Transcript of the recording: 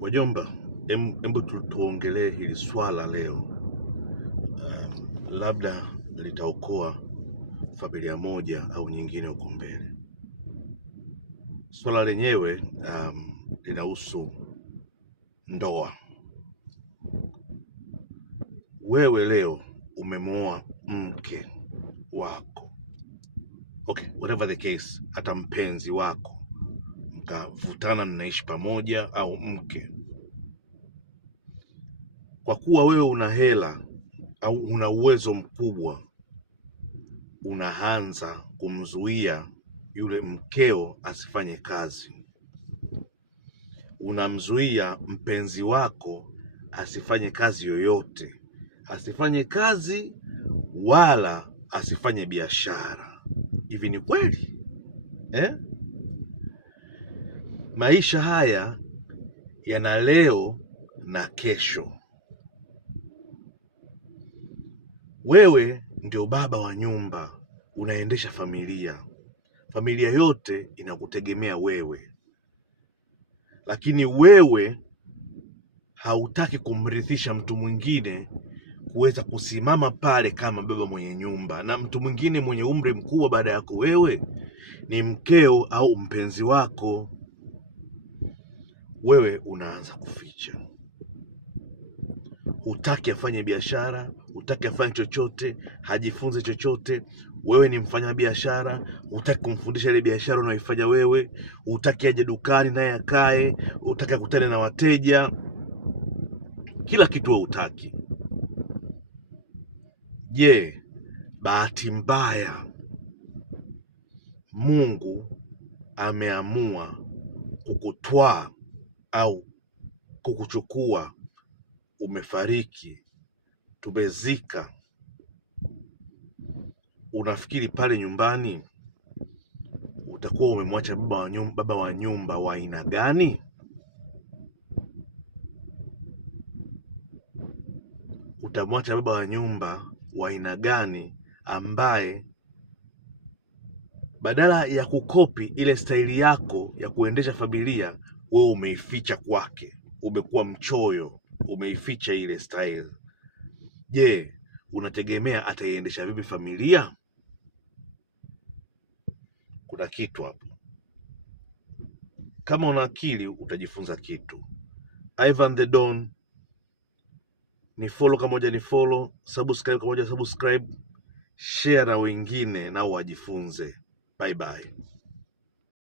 Wajomba, hebu tuongelee hili swala leo. Labda litaokoa familia moja au nyingine huko mbele. Swala lenyewe linahusu ndoa. Wewe leo umemwoa mke wako, okay, whatever the case, hata mpenzi wako, mkavutana, mnaishi pamoja, au mke. Kwa kuwa wewe una hela au una uwezo mkubwa, unaanza kumzuia yule mkeo asifanye kazi. Unamzuia mpenzi wako asifanye kazi yoyote, asifanye kazi wala asifanye biashara. Hivi ni kweli Maisha haya yana leo na kesho. Wewe ndio baba wa nyumba, unaendesha familia. Familia yote inakutegemea wewe, lakini wewe hautaki kumrithisha mtu mwingine kuweza kusimama pale kama baba mwenye nyumba. Na mtu mwingine mwenye umri mkubwa baada yako wewe ni mkeo au mpenzi wako. Wewe unaanza kuficha, hutaki afanye biashara, hutaki afanye chochote, hajifunze chochote. Wewe ni mfanya biashara, hutaki kumfundisha ile biashara unayoifanya wewe, hutaki aje dukani naye akae, hutaki akutane na wateja, kila kitu wewe hutaki. Je, bahati mbaya Mungu ameamua kukutwaa au kukuchukua, umefariki, tumezika, unafikiri pale nyumbani utakuwa umemwacha baba wa nyumba wa aina gani? Utamwacha baba wa nyumba wa aina gani ambaye badala ya kukopi ile staili yako ya kuendesha familia, wewe umeificha kwake, umekuwa mchoyo, umeificha ile style. Je, unategemea ataiendesha vipi familia? Kuna kitu hapo. Kama una akili utajifunza kitu. Ivan the Don, ni follow kama moja, ni follow, subscribe kama moja, subscribe, share na wengine nao wajifunze. Bye bye.